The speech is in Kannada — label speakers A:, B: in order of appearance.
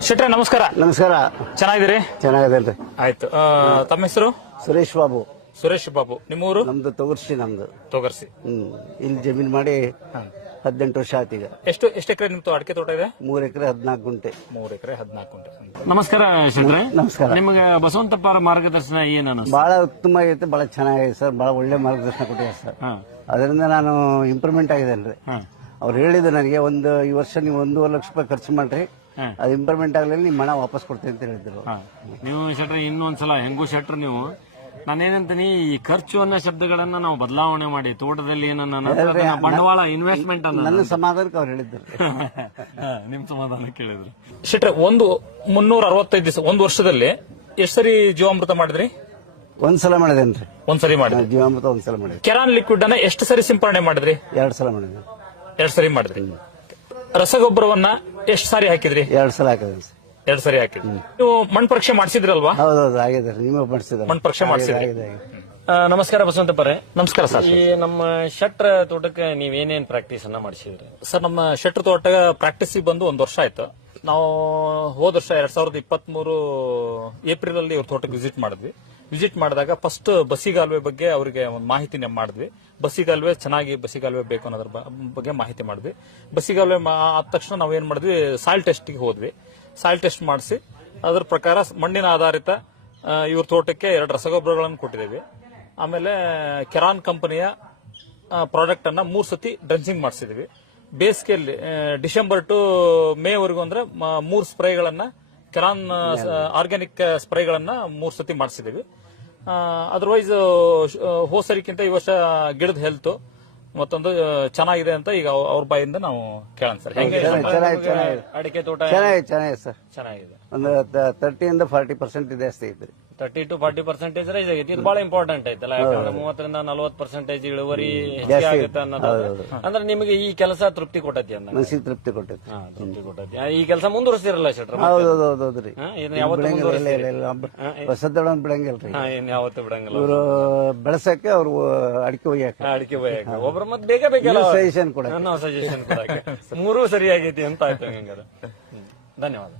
A: ಶೆಟ್ರೆ ನಮಸ್ಕಾರ.
B: ನಮಸ್ಕಾರ.
A: ಚೆನ್ನಾಗಿದ್ದೀರಿ?
B: ಚೆನ್ನಾಗಿದೆ
A: ಆಯ್ತು. ಆ, ತಮ್ಮ ಹೆಸರು?
B: ಸುರೇಶ್ ಬಾಬು.
A: ಸುರೇಶ್ ಬಾಬು. ನಿಮ್ಮೂರು
B: ನಮ್ದು ತೋರ್ಸಿ ನಮ್ದು.
A: ತೊಗರ್ಸಿ.
B: ಹ್ಮ್. ಇಲ್ಲಿ ಜಮೀನ್ ಮಾಡಿ ಹದಿನೆಂಟು ವರ್ಷ ಆಯ್ತು ಈಗ.
A: ಎಷ್ಟು ಎಷ್ಟು ಎಕರೆ ನಿಮ್ದು ಅಡಿಕೆ ತೋಟ ಇದೆ?
B: ಮೂರ್ ಎಕರೆ ಹದಿನಾಲ್ಕು ಗುಂಟೆ.
A: ಮೂರ್ ಎಕರೆ ಹದಿನಾಲ್ಕು ಗುಂಟೆ.
C: ನಮಸ್ಕಾರ ಶೆಟ್ರೆ.
B: ನಮಸ್ಕಾರ.
C: ನಿಮಗೆ ಬಸವಂತಪ್ಪ ಅವರ ಮಾರ್ಗದರ್ಶನ ಏನು ಅನಿಸ್ತು?
B: ಬಹಳ ಉತ್ತಮ ಆಗೈತೆ ಬಹಳ ಚೆನ್ನಾಗಿದೆ ಸರ್. ಬಹಳ ಒಳ್ಳೆ ಮಾರ್ಗದರ್ಶನ ಕೊಟ್ಟಿದೆ ಸರ್.
C: ಹಾ.
B: ಅದರಿಂದ ನಾನು ಇಂಪ್ರೂವ್ಮೆಂಟ್ ಆಗಿದೆ
C: ಹಾ.
B: ಅವ್ರು ಹೇಳಿದ್ರು ನನಗೆ ಒಂದು ಈ ವರ್ಷ ನೀವು ಒಂದೂವರೆ ಲಕ್ಷ ರೂಪಾಯಿ ಖರ್ಚು ಮಾಡ್ರಿ. ಅದು ಇಂಪ್ರೂವ್ಮೆಂಟ್ ಆಗಲಿಲ್ಲ ನಿಮ್ಮ ಹಣ ವಾಪಸ್ ಕೊಡ್ತೀನಿ ಅಂತ ಹೇಳಿದ್ರು.
C: ಹಾ. ನೀವು ಶೆಟ್ರ ಇನ್ನೊಂದ್ಸಲ ಹೆಂಗು ಶೆಟ್ರ್ ನೀವು? ನಾನೇನಂತೀನಿ ಈ ಖರ್ಚು ಅನ್ನೋ ಶಬ್ದಗಳನ್ನ ನಾವು ಬದಲಾವಣೆ ಮಾಡಿ ತೋಟದಲ್ಲಿ ಏನನ್ನ ಬಂಡವಾಳ ಇನ್ವೆಸ್ಟ್ಮೆಂಟ್ ಅನ್ನ
B: ನನ್ನ ಸಮಾಧಾನಕ್ಕೆ ಅವ್ರು ಹೇಳಿದ್ರು.
C: ನಿಮ್ ಸಮಾಧಾನ ಕೇಳಿದ್ರು
A: ಶೆಟ್ರ ಒಂದು ಮುನ್ನೂರ ಅರವತ್ತೈದು ದಿವಸ ಒಂದು ವರ್ಷದಲ್ಲಿ ಎಷ್ಟು ಸರಿ ಜೀವಾಮೃತ ಮಾಡಿದ್ರಿ?
B: ಒಂದ್ಸಲ ಮಾಡಿದೇನ್ರಿ.
A: ಒಂದ್ಸರಿ ಮಾಡಿದ್ರಿ.
B: ಜೀವಾಮೃತ ಒಂದ್ಸಲ ಮಾಡಿದ್ರಿ
A: ಕೆರಾನ್ ಲಿಕ್ವಿಡ್ ಅನ್ನ ಎಷ್ಟು ಸರಿ ಸಿಂಪರಣೆ ಮಾಡಿದ್ರಿ?
B: ಎರಡ್ ಸಲ ಮಾಡಿದ್ರಿ
A: ಎರಡ್ ಸರಿ ಮಾಡಿದ್ರಿ. ರಸಗೊಬ್ಬರವನ್ನ ಎಷ್ಟು ಸಾರಿ ಹಾಕಿದ್ರಿ?
B: ಎರಡ್ ಸಲ ಹಾಕಿದ್ರಿ ಸರ್.
A: ಎರಡು ಸಾರಿ ಹಾಕಿದ್ರಿ. ನೀವು ಮಣ್ಣು ಪರೀಕ್ಷೆ ಮಾಡಿಸಿದ್ರಲ್ವಾ?
B: ಹೌದೌದು ಆಗಿದೆ ನೀವೇ ಮಾಡಿಸಿದ
A: ಮಣ್ಣು ಪರೀಕ್ಷೆ ಮಾಡಿಸಿದ್ರಿ.
B: ಆಗಿದೆ ಆಗಿದೆ.
C: ಆ, ನಮಸ್ಕಾರ ಬಸವಂತಪ್ಪರೇ
A: ನಮಸ್ಕಾರ ಸರ್.
C: ಈ ನಮ್ಮ ಶೆಟ್ರ ತೋಟಕ್ಕೆ ನೀವೇನೇನ್ ಪ್ರಾಕ್ಟೀಸ್ ಅನ್ನ ಮಾಡಿಸಿದ್ರಿ?
A: ಸರ್ ನಮ್ಮ ಶೆಟ್ರ್ ತೋಟ ಪ್ರಾಕ್ಟೀಸ್ ಬಂದು ಒಂದ್ ವರ್ಷ ಆಯ್ತು. ನಾವು ಹೋದ ವರ್ಷ ಎರಡ್ ಸಾವಿರದ ಇಪ್ಪತ್ತ್ ಮೂರು ಏಪ್ರಿಲ್ ಅಲ್ಲಿ ಇವ್ರ ತೋಟಕ್ಕೆ ವಿಸಿಟ್ ಮಾಡಿದ್ವಿ. ವಿಸಿಟ್ ಮಾಡಿದಾಗ ಫಸ್ಟ್ ಬಸಿಗಾಲುವೆ ಬಗ್ಗೆ ಅವರಿಗೆ ಒಂದು ಮಾಹಿತಿ ಮಾಡಿದ್ವಿ. ಬಸಿಗಾಲುವೆ ಚೆನ್ನಾಗಿ ಬಸಿಗಾಲುವೆ ಬೇಕು ಅನ್ನೋದ್ರ ಬಗ್ಗೆ ಮಾಹಿತಿ ಮಾಡಿದ್ವಿ. ಬಸಿಗಾಲುವೆ ಆದ ತಕ್ಷಣ ನಾವು ಏನ್ ಮಾಡಿದ್ವಿ, ಸಾಯಿಲ್ ಟೆಸ್ಟ್ಗೆ ಹೋದ್ವಿ. ಸಾಯಿಲ್ ಟೆಸ್ಟ್ ಮಾಡಿಸಿ, ಅದರ ಪ್ರಕಾರ ಮಣ್ಣಿನ ಆಧಾರಿತ ಇವ್ರ ತೋಟಕ್ಕೆ ಎರಡು ರಸಗೊಬ್ಬರಗಳನ್ನು ಕೊಟ್ಟಿದ್ದೀವಿ. ಆಮೇಲೆ ಕೆರಾನ್ ಕಂಪನಿಯ ಪ್ರಾಡಕ್ಟ್ ಅನ್ನ ಮೂರ್ ಸತಿ ಡ್ರೆನ್ಸಿಂಗ್ ಮಾಡಿಸಿದ್ವಿ ಬೇಸಿಗೆಯಲ್ಲಿ ಡಿಸೆಂಬರ್ ಟು ಮೇ ವರೆಗೂ ಅಂದ್ರೆ ಮೂರ್ ಸ್ಪ್ರೇಗಳನ್ನ ಕೆರಾನ್ ಆರ್ಗ್ಯಾನಿಕ್ ಸ್ಪ್ರೇಗಳನ್ನ ಮೂರ್ ಸತಿ ಮಾಡಿಸಿದೀವಿ. ಅದರ್ವೈಸ್ ಹೋಸರಿಕ್ಕಿಂತ ಈ ವರ್ಷ ಗಿಡದ ಹೆಲ್ತ್ ಮತ್ತೊಂದು ಚೆನ್ನಾಗಿದೆ ಅಂತ ಈಗ ಅವ್- ಅವ್ರ ಬಾಯಿಂದ ನಾವು ಕೇಳೋಣ ಸರ್. ಹೆಂಗೆ
B: ಚೆನ್ನಾಗಿ ಚೆನ್ನಾಗಿ ಚೆನ್ನಾಗಿದೆ.
C: ಅಡಿಕೆ ತೋಟ
B: ಚೆನ್ನಾಗಿದೆ ಚೆನ್ನಾಗಿದೆ ಸರ್.
C: ಚೆನ್ನಾಗಿದೆ.
B: ಒಂದು ತರ್ಟಿಯಿಂದ ಫಾರ್ಟಿ ಪರ್ಸೆಂಟ್ ಜಾಸ್ತಿ ಐತ್ರಿ
C: thirty to forty percentage rise ಆಗೈತಿ ಇದು ಬಹಳ ಇಂಪಾರ್ಟೆಂಟ್ ಐತಲ್ಲ ಯಾಕಂದ್ರೆ ಮೂವತ್ತರಿಂದ ನಲವತ್ತು ಪರ್ಸೆಂಟೇಜ್ ಇಳುವರಿ ಹೆಚ್ಚಿಗೆ ಆಗುತ್ತೆ ಅನ್ನೋದು. ಅಂದ್ರೆ ನಿಮಗೆ ಈ ಕೆಲಸ ತೃಪ್ತಿ ಕೊಟ್ಟತಿ ಅಂದ
B: ಮನಸ್ಸಿಗೆ ತೃಪ್ತಿ ಕೊಟ್ಟೈತಿ.
C: ಹಾ ತೃಪ್ತಿ ಕೊಟ್ಟತಿ. ಈ ಕೆಲಸ ಮುಂದುವರಿಸಿರಲ್ಲ ಶೆಟ್ರ ಇದನ್ನ ಯಾವತ್ತೂ
B: ಬಿಡಂಗಿಲ್ಲ ಇಲ್ಲ ಇಲ್ಲ ಇಲ್ಲ ಹೊಸದೊಡನ್ ಬಿಡಂಗಿಲ್ರಿ
C: ಹಾ ಏನ್ ಯಾವತ್ತೂ ಬಿಡಂಗಿಲ್ಲ.
B: ಇವರು ಬೆಳೆಸಕ್ಕೆ ಅವ್ರು ಅಡಿಕೆ ಒಯ್ಯಾಕ
C: ಅಡಿಕೆ ಬಯಕ ಒಬ್ರು ಮತ್ತೆ ಬೇಗ ಬೇಕಲ್ಲ
B: ಸಜೆಷನ್ ಕೊಡ
C: ಸಜೆಷನ್ ಕೊಡಕ್ಕೆ. ಮೂರೂ ಸರಿ ಆಗೈತಿ ಅಂತ ಆಯ್ತು ಹಂಗಾರ. ಧನ್ಯವಾದ.